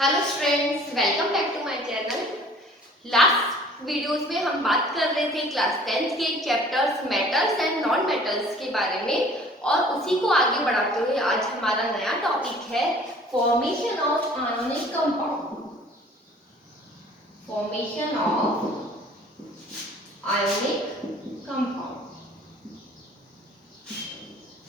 Hello students, welcome back to my channel. Last videos में हम बात कर रहे थे क्लास 10th के chapters metals and non metals के बारे में, और उसी को आगे बढ़ाते हुए आज हमारा नया टॉपिक है formation of ionic compound. Formation of ionic compound.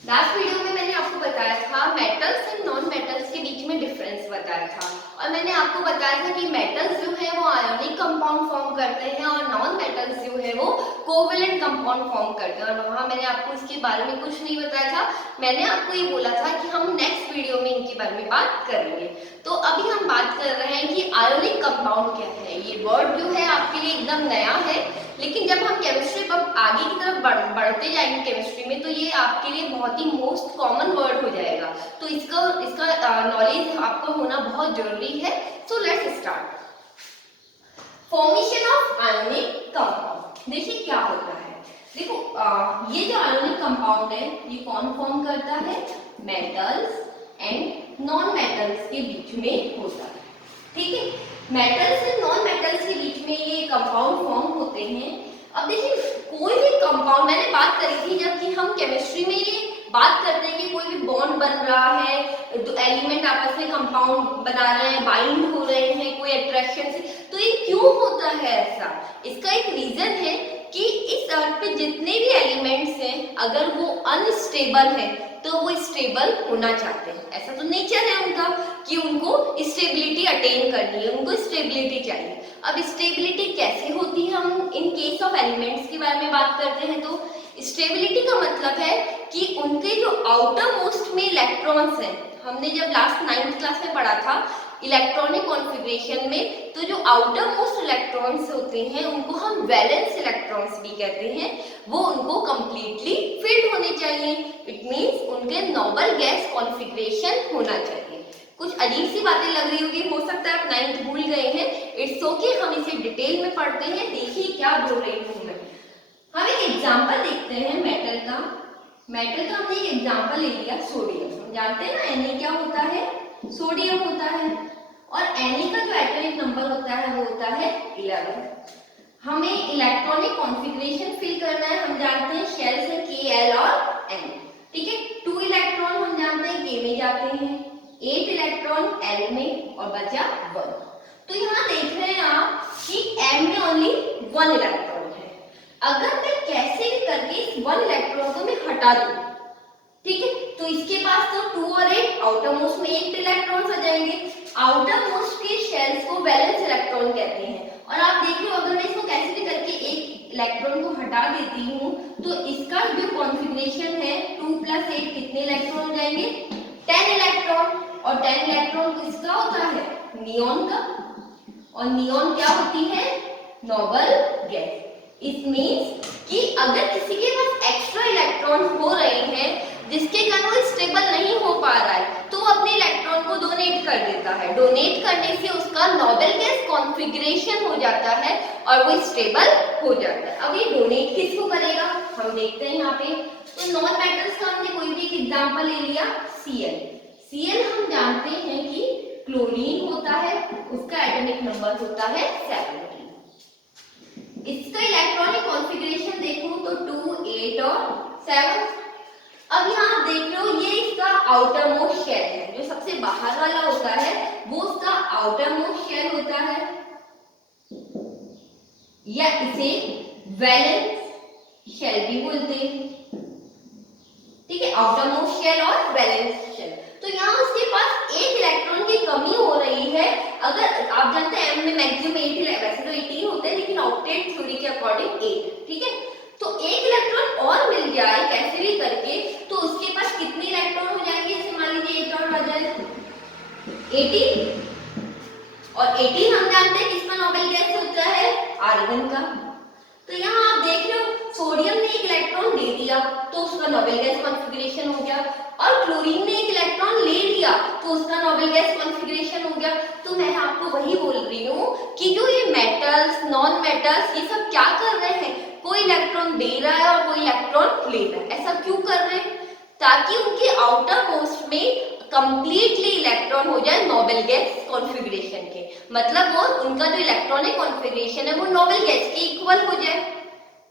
Last video में मैंने आपको बताया था मेटल्स एंड नॉन मेटल्स के बीच में डिफरेंस बताया था, और मैंने आपको बताया था कि मेटल्स जो है वो आयोनिक कंपाउंड फॉर्म करते हैं और नॉन मेटल्स जो है वो कोवेलेंट कंपाउंड फॉर्म करते हैं। और वहां मैंने आपको इसके बारे में कुछ नहीं बताया था, मैंने आपको ये बोला था कि हम नेक्स्ट वीडियो में इनके बारे में बात करेंगे। तो अभी हम बात कर रहे हैं कि आयोनिक कंपाउंड क्या है। ये वर्ड जो है आपके लिए एकदम नया है, लेकिन जब हम केमिस्ट्री पर आगे की तरफ बढ़ते जाएंगे केमिस्ट्री में, तो ये आपके लिए बहुत ही मोस्ट कॉमन वर्ड हो जाएगा। तो इसका नॉलेज आपको होना बहुत जरूरी है। So let's start. Formation of ionic compound. देखिए क्या होता है। देखो ये जो आयोनिक कंपाउंड है ये कौन फॉर्म करता है? मेटल्स एंड नॉन मेटल्स के बीच में होता है। ठीक है, मेटल्स एंड नॉन मेटल्स के बीच में ये कंपाउंड फॉर्म होते हैं। अब देखिए कोई भी कंपाउंड, मैंने बात करी थी जबकि हम केमिस्ट्री में ये बात करते हैं कि कोई भी बॉन्ड बन रहा है, तो एलिमेंट आपस में कंपाउंड बना रहे हैं, बाइंड हो रहे हैं कोई अट्रैक्शन से, तो ये क्यों होता है ऐसा? इसका एक रीजन है कि इस अर्थ पे जितने भी एलिमेंट्स हैं अगर वो अनस्टेबल है तो वो स्टेबल होना चाहते हैं। ऐसा तो नेचर है उनका कि उनको स्टेबिलिटी अटेन करनी है, उनको स्टेबिलिटी चाहिए। अब स्टेबिलिटी कैसे होती है? हम इन केस ऑफ एलिमेंट्स के बारे में बात करते हैं तो स्टेबिलिटी का मतलब है कि उनके जो आउटर मोस्ट में इलेक्ट्रॉन्स हैं, हमने जब लास्ट 9th क्लास में पढ़ा था इलेक्ट्रॉनिक कॉन्फ़िगरेशन में, तो जो आउटर मोस्ट इलेक्ट्रॉन्स होते हैं उनको हम वैलेंस इलेक्ट्रॉन्स भी कहते हैं। वो उनको कंप्लीटली फिल्ड होने चाहिए। इट मींस उनके नोबल गैस कॉन्फ़िगरेशन होना चाहिए। कुछ अजीब सी बातें लग रही होगी, हो सकता है आप 9th भूल गए हैं, इट्स ओके, हम इसे डिटेल में पढ़ते हैं। देखिए क्या बोल रही हूँ मैं। हम एक एग्जाम्पल देखते हैं मेटल का हमने एक एग्जाम्पल ले लिया सोडियम। हम जानते हैं ना Na क्या होता है? सोडियम होता है, और Na का जो एटॉमिक नंबर होता है वो होता है 11। हमें इलेक्ट्रॉनिक कॉन्फ़िगरेशन फिल करना है। हम जानते हैं शेल से Kl और N। ठीक है, 2 इलेक्ट्रॉन हम जानते हैं K में जाते हैं, 8 इलेक्ट्रॉन L में, और बचा 1। तो यहाँ देख रहे हैं आप कि M में ओनली 1 इलेक्ट्रॉन है। अगर मैं कैसे भी करके इस 1 इलेक्ट्रॉन को मैं हटा दूं, ठीक है, तो इसके पास तो 2 और 8 आउटर मोस्ट में 8 इलेक्ट्रॉन्स आ जाएंगे। आउटर मोस्ट के शेल्स को वैलेंस इलेक्ट्रॉन कहते हैं। और आप देख रहे हो अगर मैं इसको कैसे भी करके एक इलेक्ट्रॉन को हटा देती हूँ तो इसका जो कॉन्फ़िगरेशन है 2 + 8 कितने इलेक्ट्रॉन हो जाएंगे? 10 इलेक्ट्रॉन। और 10 इलेक्ट्रॉन किसका होता है? नियॉन का। और नियॉन क्या होती है? Noble gas. इट मींस कि अगर किसी के पास एक्स्ट्रा इलेक्ट्रॉन हो रहे हैं जिसके कारण वो स्टेबल नहीं हो पा रहा है, तो वो अपने इलेक्ट्रॉन को डोनेट कर देता है। डोनेट करने से उसका नोबल गैस कॉन्फ़िगरेशन हो जाता है और वो स्टेबल हो जाता है। अब ये डोनेट किसको करेगा हम देखते हैं यहाँ पे। तो नॉन मेटल्स का हमने कोई भी एक एग्जाम्पल ले लिया, Cl हम जानते हैं कि क्लोरीन होता है, उसका एटॉमिक नंबर होता है 17। इसका इलेक्ट्रॉनिक कॉन्फ़िगरेशन देखूं तो 2, 8 और 7। अब यहाँ आप देख रहे हो ये इसका आउटर मोस्ट शेल है, जो सबसे बाहर वाला होता है वो उसका आउटर मोस्ट शेल होता है, या इसे वैलेंस शेल भी बोलते हैं। ठीक है, आउटर मोस्ट शेल और वैलेंस शेल। तो यहाँ उसके पास 1 इलेक्ट्रॉन की कमी हो रही है। अगर आप जानते हैं M में मैक्सिमम 8, वैसे तो 18 होते हैं लेकिन ऑक्टेट थ्योरी के अकॉर्डिंग 8। ठीक है, तो 1 इलेक्ट्रॉन और मिल जाए कैसे भी करके तो उसके पास कितने इलेक्ट्रॉन हो जाएंगे? जैसे मान लीजिए 8 और आ जाए 18, और 18 हम जानते हैं किसका नोबेल गैस होता है? आर्गन का। तो यहाँ आप देख रहे हो सोडियम ने 1 इलेक्ट्रॉन दे दिया तो उसका नोबेल गैस कॉन्फ़िगरेशन हो गया, और क्लोरीन ने 1 इलेक्ट्रॉन ले लिया तो उसका नोबेल गैस कॉन्फ़िगरेशन हो गया। तो मैं आपको वही बोल रही हूँ कि जो ये मेटल्स नॉन मेटल्स ये सब क्या कर रहे हैं, कोई इलेक्ट्रॉन दे रहा है और कोई इलेक्ट्रॉन ले रहा है। ऐसा क्यों कर रहे हैं? ताकि उनके आउटर मोस्ट में कंप्लीटली इलेक्ट्रॉन हो जाए नोबल गैस कॉन्फ़िगरेशन के, मतलब वो उनका जो इलेक्ट्रॉनिक कॉन्फ़िगरेशन है वो नोबल गैस के इक्वल हो जाए।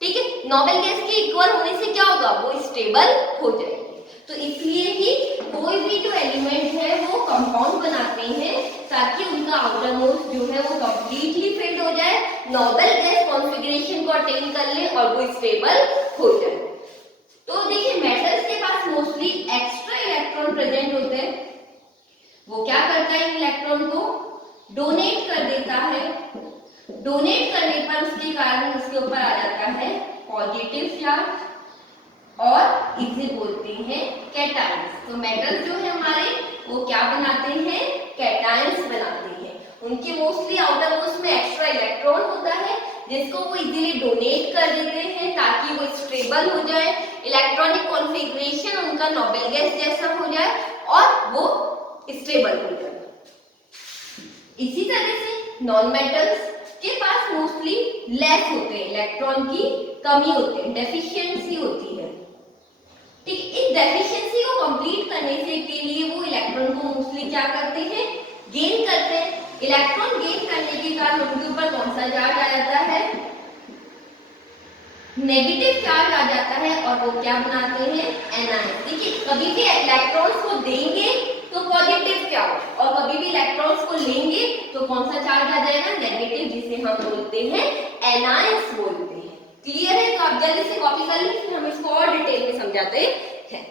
ठीक है, नोबल गैस के इक्वल होने से क्या होगा, वो स्टेबल हो जाएगी। तो इसलिए ही कोई भी जो एलिमेंट है वो कंपाउंड बनाते हैं ताकि उनका आउटर मोस्ट जो है वो कंप्लीटली फिल्ड हो जाए, नोबल गैस कॉन्फ़िगरेशन को अटेन कर ले और वो स्टेबल हो जाए। तो देखिए मेटल्स के पास मोस्टली एक्स्ट्रा इलेक्ट्रॉन प्रेजेंट होते हैं। वो क्या करता है, इलेक्ट्रॉन को डोनेट कर देता है। डोनेट करने पर उसके कारण उसके ऊपर आ जाता है पॉजिटिव चार्ज और इसे बोलते हैं कैटायंस। तो मेटल्स जो है हमारे वो क्या बनाते हैं, कैटायंस बनाते हैं। उनके मोस्टली आउटर मोस्ट में एक्स्ट्रा इलेक्ट्रॉन होता है जिसको वो इजीली डोनेट कर देते हैं ताकि वो स्टेबल हो जाए, इलेक्ट्रॉनिक कॉन्फ़िगरेशन उनका नोबल गैस जैसा हो जाए और वो स्टेबल हो जाए। इसी तरह से नॉन मेटल्स के पास मोस्टली लेस होते हैं, इलेक्ट्रॉन की कमी होती है, डेफिशिएंसी होती है। ठीक, इस डेफिशिएंसी को कंप्लीट करने से के लिए वो इलेक्ट्रॉन को मोस्टली क्या करते हैं, गेन करते हैं। इलेक्ट्रॉन गेन करने के कारण उनके ऊपर कौन सा चार्ज आ जाता है, नेगेटिव चार्ज आ जाता है और वो क्या बनाते हैं, एनायन। देखिए कभी भी इलेक्ट्रॉन्स को देंगे तो पॉजिटिव चार्ज और कभी भी इलेक्ट्रॉन्स को लेंगे तो कौन सा चार्ज आ जाएगा, नेगेटिव, जिसे हम बोलते हैं एनायंस बोलते हैं। क्लियर है? तो आप जल्दी से कॉपी कर लीजिए, फिर हम इसको और डिटेल में समझाते हैं।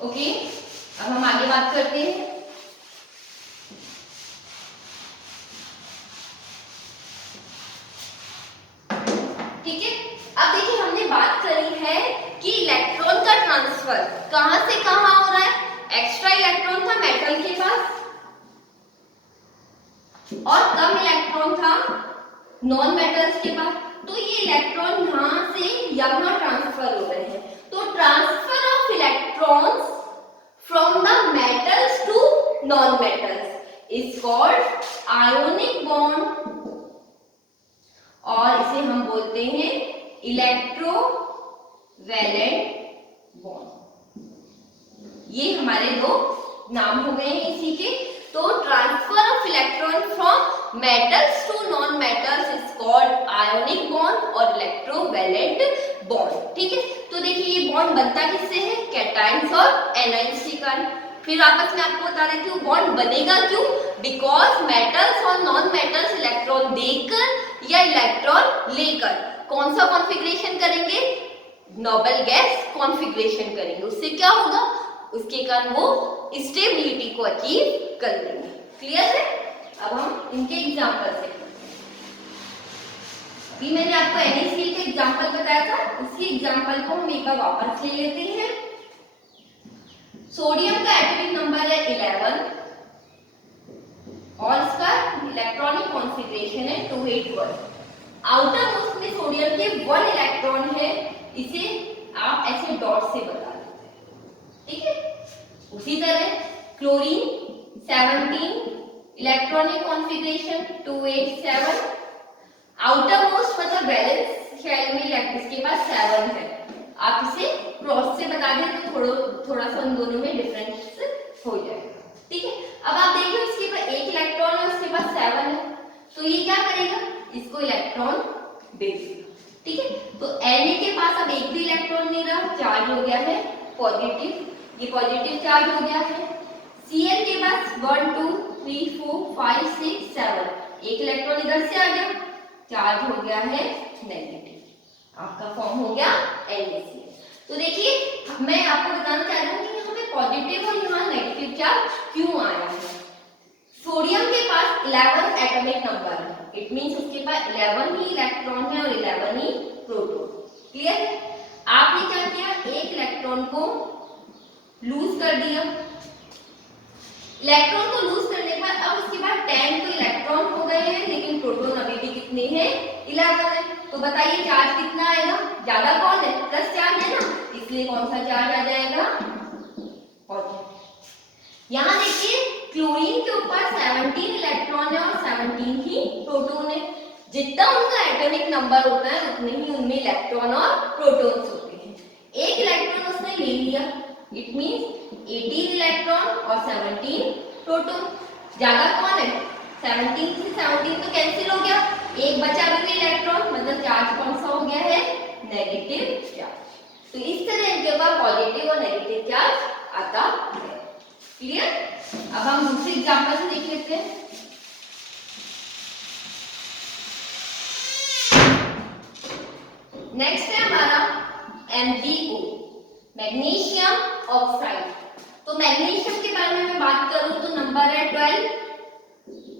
ओके, अब हम आगे बात करते हैं। ठीक है, अब देखिए हमने बात करी है कि इलेक्ट्रॉन का ट्रांसफर कहां से कहां हो रहा है। एक्स्ट्रा इलेक्ट्रॉन था मेटल के पास और कम इलेक्ट्रॉन था नॉन मेटल्स के पास, तो ये इलेक्ट्रॉन यहां से यहां ट्रांसफर हो रहे हैं। तो transfer of electrons from the metals to non metals is called ionic bond और इसे हम बोलते हैं इलेक्ट्रोवैलेंट बॉन्ड। ये हमारे दो नाम हो गए हैं इसी के। तो transfer of electron from metals to non metals is called ionic bond और इलेक्ट्रोवैलेंट बॉन्ड। ठीक है, तो देखिए ये बॉन्ड बनता किससे है, कैटायंस और एनायंस के कारण। फिर आपस में आपको बता देती हूँ बॉन्ड बनेगा क्यों, बिकॉज मेटल्स और नॉन मेटल्स इलेक्ट्रॉन देकर या इलेक्ट्रॉन लेकर कौन सा कॉन्फ़िगरेशन करेंगे, नोबल गैस कॉन्फ़िगरेशन करेंगे। उससे क्या होगा, उसके कारण वो स्टेबिलिटी को अचीव कर लेंगे। क्लियर है? अब हम इनके एग्जांपल से, अभी मैंने आपको NaCl का एग्जांपल बताया था, उसी एग्जांपल को हम एक बार वापस ले लेते हैं। सोडियम का एटॉमिक नंबर है 11 और इसका इलेक्ट्रॉनिक कॉन्फ़िगरेशन है 281। आउटर मोस्ट में सोडियम के 1 इलेक्ट्रॉन है, इसे आप ऐसे डॉट से बता देते हैं। ठीक है, उसी तरह chlorine 17 electronic configuration 287। Outer most मतलब बैलेंस शेल में इसके पास 7 है, आप इसे क्रॉस से बता दें तो थोड़ा सा उन दोनों में डिफरेंस हो जाएगा। ठीक है, अब आप देखिए इसके पास 1 इलेक्ट्रॉन है, उसके पास 7 है, तो ये क्या करेगा, इसको इलेक्ट्रॉन दे देगा। ठीक है, तो Na के पास अब एक भी इलेक्ट्रॉन नहीं रहा, चार्ज हो गया है पॉजिटिव, ये पॉजिटिव चार्ज हो गया है। Cl के पास 1 2 3 4 5 6 7, एक इलेक्ट्रॉन इधर से आ गया, चार्ज हो गया है नेगेटिव, आपका फॉर्म हो गया NaCl। तो देखिए मैं आपको बताना चाह रही हूँ कि यहाँ पे पॉजिटिव और यहाँ नेगेटिव चार्ज क्यों आया है। सोडियम के पास 11 एटॉमिक नंबर है, इट मींस उसके पास 11 ही इलेक्ट्रॉन है और 11 ही प्रोटॉन। क्लियर? आपने क्या किया, एक इलेक्ट्रॉन को लूज कर दिया। इलेक्ट्रॉन को लूज करने पर अब उसके बाद 10 तो इलेक्ट्रॉन हो गए हैं, लेकिन प्रोटॉन अभी भी कितने हैं, 11 है। तो बताइए चार्ज कितना आएगा, ज्यादा कौन है, प्लस चार्ज है ना, इसलिए कौन सा चार्ज आ जाएगा, पॉजिटिव। यहाँ देखिए क्लोरीन के ऊपर 17 इलेक्ट्रॉन है और 17 ही प्रोटॉन है, जितना उनका एटॉमिक नंबर होता है उतने ही उनमें इलेक्ट्रॉन और प्रोटॉन्स होते हैं। एक इलेक्ट्रॉन उसने ले लिया, इट मींस 18 इलेक्ट्रॉन और 17 प्रोटॉन। ज्यादा कौन है? 17 से 17 तो कैंसिल हो गया, एक बचा भी इलेक्ट्रॉन, मतलब चार्ज कौन सा हो गया है? Negative charge. तो इस तरह इनके पास पॉजिटिव और नेगेटिव चार्ज आता है। क्लियर? अब हम दूसरे एग्जांपल से देख लेते हैं। नेक्स्ट है हमारा MgO, मैग्नीशियम ऑक्साइड। तो मैग्नीशियम के बारे में मैं बात करूं तो नंबर है 12,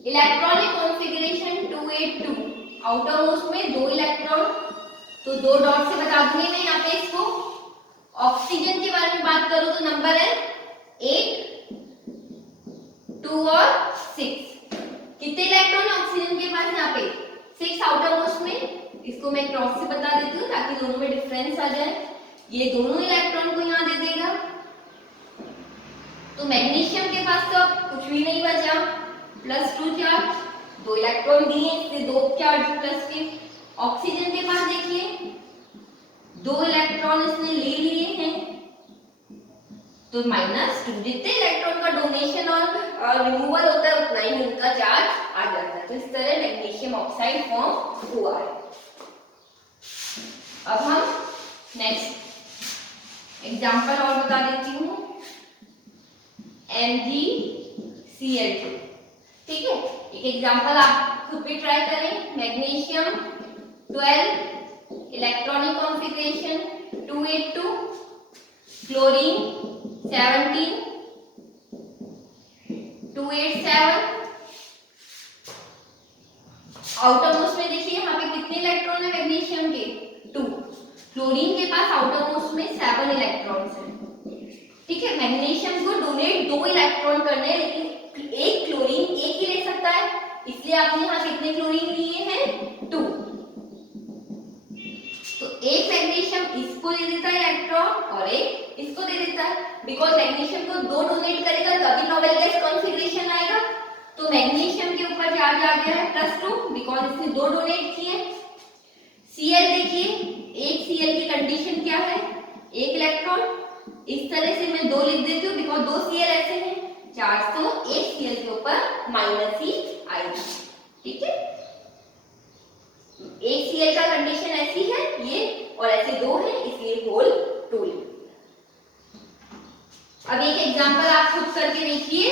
इलेक्ट्रॉनिक कॉन्फ़िगरेशन 282, आउटर मोस्ट में 2 इलेक्ट्रॉन, तो 2 डॉट से बता दूंगी मैं यहाँ पे इसको। ऑक्सीजन के बारे में बात करूं तो नंबर है 8, 2 और 6। कितने इलेक्ट्रॉन ऑक्सीजन के पास? यहाँ पे 6 आउटर मोस्ट में। इसको मैं क्रॉस से बता देती हूँ ताकि दोनों में डिफरेंस आ जाए। ये दोनों इलेक्ट्रॉन को यहाँ दे देगा। तो मैग्नीशियम के पास तो अब कुछ भी नहीं बचा, +2 चार्ज, 2 इलेक्ट्रॉन दिए, इसलिए 2 चार्ज प्लस के। ऑक्सीजन के पास देखिए 2 इलेक्ट्रॉन इसने ले लिए हैं, तो -2। जितने इलेक्ट्रॉन का डोनेशन और रिमूवल होता है उतना ही उनका चार्ज आ जाता है। तो इस तरह मैग्नीशियम ऑक्साइड फॉर्म हुआ है। अब हम नेक्स्ट एग्जांपल और बता देती हूँ, MgCl2। ठीक है, एक एग्जांपल आप खुद भी ट्राई करें। Magnesium 12, electronic configuration 282, chlorine 17, 287। Outer most में देखिए यहाँ पे कितने इलेक्ट्रॉन है मैग्नीशियम के? 2। क्लोरीन के पास आउटर मोस्ट में 7 इलेक्ट्रॉन्स हैं। ठीक है, मैग्नीशियम को डोनेट 2 इलेक्ट्रॉन करने हैं, लेकिन एक क्लोरीन एक ही ले सकता है, इसलिए आपने यहाँ कितने क्लोरीन लिए हैं? 2। तो एक मैग्नीशियम इसको दे देता है इलेक्ट्रॉन और एक इसको दे देता है। बिकॉज मैग्नीशियम को 2 डोनेट करेगा तभी नोबेल गैस कॉन्फ़िगरेशन आएगा। तो मैग्नीशियम के ऊपर चार्ज आ गया है +2, बिकॉज इसने 2 डोनेट किए। Cl देखिए, एक Cl की कंडीशन क्या है? एक इलेक्ट्रॉन। इस तरह से मैं 2 लिख देती हूँ बिकॉज 2 Cl ऐसे हैं, चार्ज तो एक Cl के ऊपर माइनस ही आएगा। ठीक है, एक Cl का कंडीशन ऐसी है ये, और ऐसे 2 है, इसलिए होल 2। अब एक एग्जांपल आप खुद करके देखिए।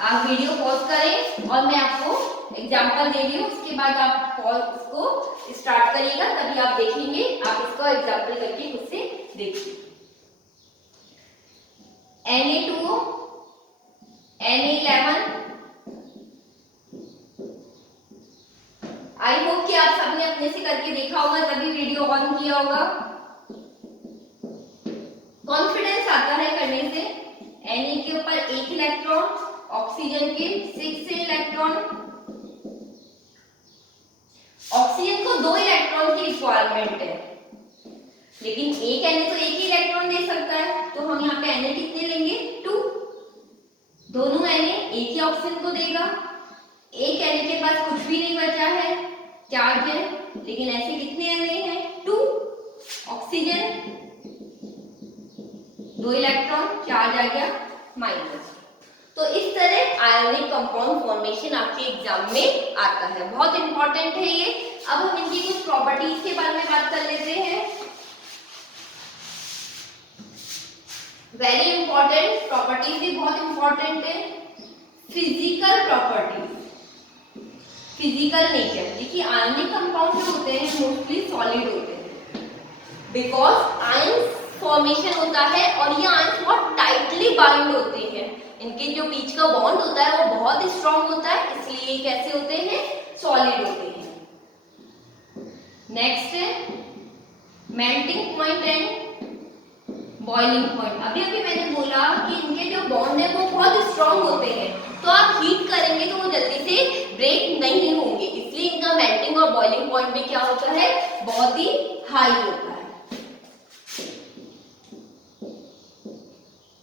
आप वीडियो पॉज करें और मैं आपको एग्जांपल दे रही हूँ, उसके बाद आप पॉज को स्टार्ट करिएगा, तभी आप देखेंगे। आप इसका एग्जांपल करके खुद से देखिए। Na2O, Na11। आई होप कि आप सबने अपने से करके देखा होगा, तभी वीडियो ऑन किया होगा। कॉन्फिडेंस आता है करने से। Na के ऊपर 1 इलेक्ट्रॉन, ऑक्सीजन के 6 इलेक्ट्रॉन। ऑक्सीजन को 2 इलेक्ट्रॉन की रिक्वायरमेंट है, लेकिन एक Na तो 1 ही इलेक्ट्रॉन दे सकता है, तो हम यहाँ पे Na कितने लेंगे? 2। दोनों Na एक ही ऑक्सीजन को देगा। एक Na के पास कुछ भी नहीं बचा है, चार्ज है, लेकिन ऐसे कितने Na हैं? 2। ऑक्सीजन 2 इलेक्ट्रॉन, चार्ज आ गया -। तो इस तरह आयोनिक कंपाउंड फॉर्मेशन आपके एग्जाम में आता है, बहुत इंपॉर्टेंट है ये। अब हम इनकी कुछ प्रॉपर्टीज के बारे में बात कर लेते हैं। वेरी इंपॉर्टेंट, प्रॉपर्टीज भी बहुत इंपॉर्टेंट है। Physical properties, physical nature. देखिए आयोनिक कंपाउंड जो होते हैं मोस्टली सॉलिड होते हैं, बिकॉज आयंस फॉर्मेशन होता है और ये आयंस बहुत टाइटली बाइंड होते हैं। इनके जो बीच का बॉन्ड होता है वो बहुत स्ट्रॉन्ग होता है, इसलिए ये कैसे होते हैं? सॉलिड होते हैं। नेक्स्ट है melting point and boiling point. अभी अभी मैंने बोला कि इनके जो बॉन्ड है वो बहुत स्ट्रॉन्ग होते हैं, तो आप हीट करेंगे तो वो जल्दी से ब्रेक नहीं होंगे, इसलिए इनका मेल्टिंग और बॉइलिंग पॉइंट भी क्या होता है? बहुत ही हाई होता है।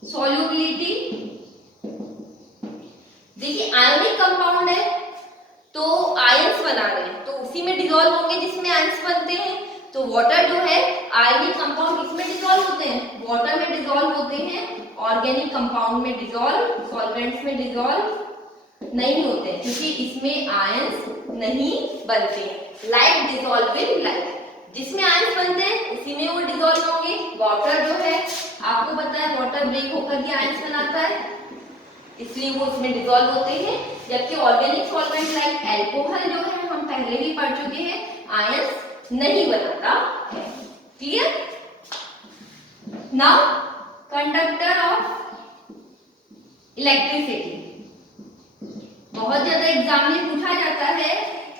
सॉल्युबिलिटी, देखिए आयोनिक कंपाउंड है तो आयंस बना रहे हैं, डिसॉल्व होंगे जिसमें आयंस बनते हैं। तो वाटर जो है आयनिक कंपाउंड किसमें डिसॉल्व होते हैं, वाटर में डिसॉल्व होते हैं। ऑर्गेनिक कंपाउंड में डिसॉल्व, सॉल्वेंट्स में डिसॉल्व नहीं होते हैं क्योंकि इसमें आयंस नहीं बनते हैं। लाइक डिसॉल्व इन लाइक, जिसमें आयंस बनते हैं उसी में वो डिसॉल्व होंगे। वाटर जो है आपको पता है वाटर ब्रेक होकर के आयंस बनाता है, इसलिए वो इसमें डिसॉल्व होते हैं। जबकि ऑर्गेनिक सॉल्वेंट लाइक अल्कोहल जो है हम पहले भी पढ़ चुके हैं, आयंस नहीं बनाता है। Clear? Now conductor of electricity, बहुत ज्यादा एग्जाम में पूछा जाता है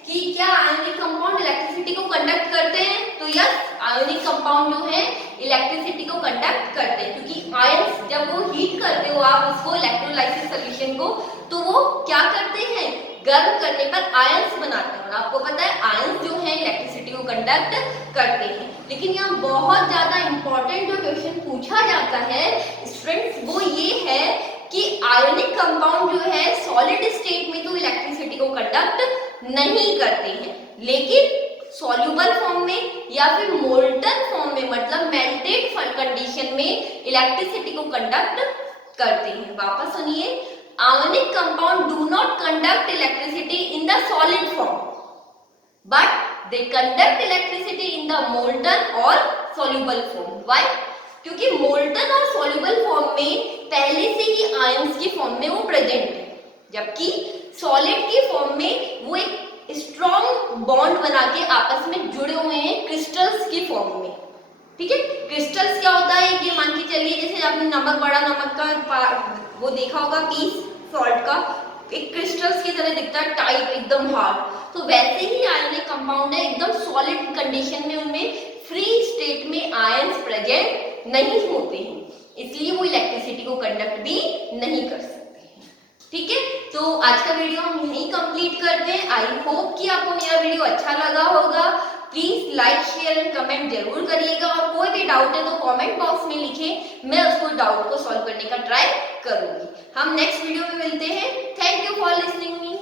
कि क्या आयोनिक कंपाउंड इलेक्ट्रिसिटी को कंडक्ट करते हैं। तो यस, आयोनिक कंपाउंड जो है इलेक्ट्रिसिटी को कंडक्ट करते हैं क्योंकि आयंस जब वो हीट करते हो आप उसको इलेक्ट्रोलाइसिस सॉल्यूशन को, तो वो क्या करते हैं, गर्म करने पर आयंस बनाते हैं। और आपको पता है आयंस जो है इलेक्ट्रिसिटी को कंडक्ट करते हैं। लेकिन यहाँ बहुत ज्यादा इंपॉर्टेंट जो क्वेश्चन पूछा जाता है स्टूडेंट्स वो ये है कि आयोनिक कंपाउंड जो है सॉलिड स्टेट में तो इलेक्ट्रिसिटी को कंडक्ट नहीं करते हैं, लेकिन सॉल्युबल फॉर्म में या फिर मोल्टन फॉर्म में मतलब मेल्टेड कंडीशन में इलेक्ट्रिसिटी को कंडक्ट करते हैं। वापस सुनिए, ionic compound do not conduct electricity in the solid form but they conduct electricity in the molten और सॉल्युबल फॉर्म। व्हाई? क्योंकि मोल्टन और सॉल्युबल फॉर्म में पहले से ही आयंस की फॉर्म में वो प्रेजेंट है, जबकि सॉलिड की फॉर्म में वो एक स्ट्रॉन्ग बॉन्ड बना के आपस में जुड़े हुए हैं क्रिस्टल्स की फॉर्म में। ठीक है, क्रिस्टल्स क्या होता है, ये मान के चलिए जैसे आपने नमक, बड़ा नमक का वो देखा होगा पीस सॉल्ट का, एक क्रिस्टल्स की तरह दिखता है, टाइट एकदम हार्ड। तो वैसे ही आयनिक कंपाउंड है, एकदम सॉलिड कंडीशन में उनमें फ्री स्टेट में आयंस प्रेजेंट नहीं होते हैं, इसलिए वो इलेक्ट्रिसिटी को कंडक्ट भी नहीं कर सकते। ठीक है, तो आज का वीडियो हम यहीं कंप्लीट करते हैं। आई होप कि आपको मेरा वीडियो अच्छा लगा होगा। Please like, share and comment जरूर करिएगा और कोई भी डाउट है तो कमेंट बॉक्स में लिखें, मैं उसको डाउट को सॉल्व करने का ट्राई करूंगी। हम नेक्स्ट वीडियो में मिलते हैं। Thank you for listening me.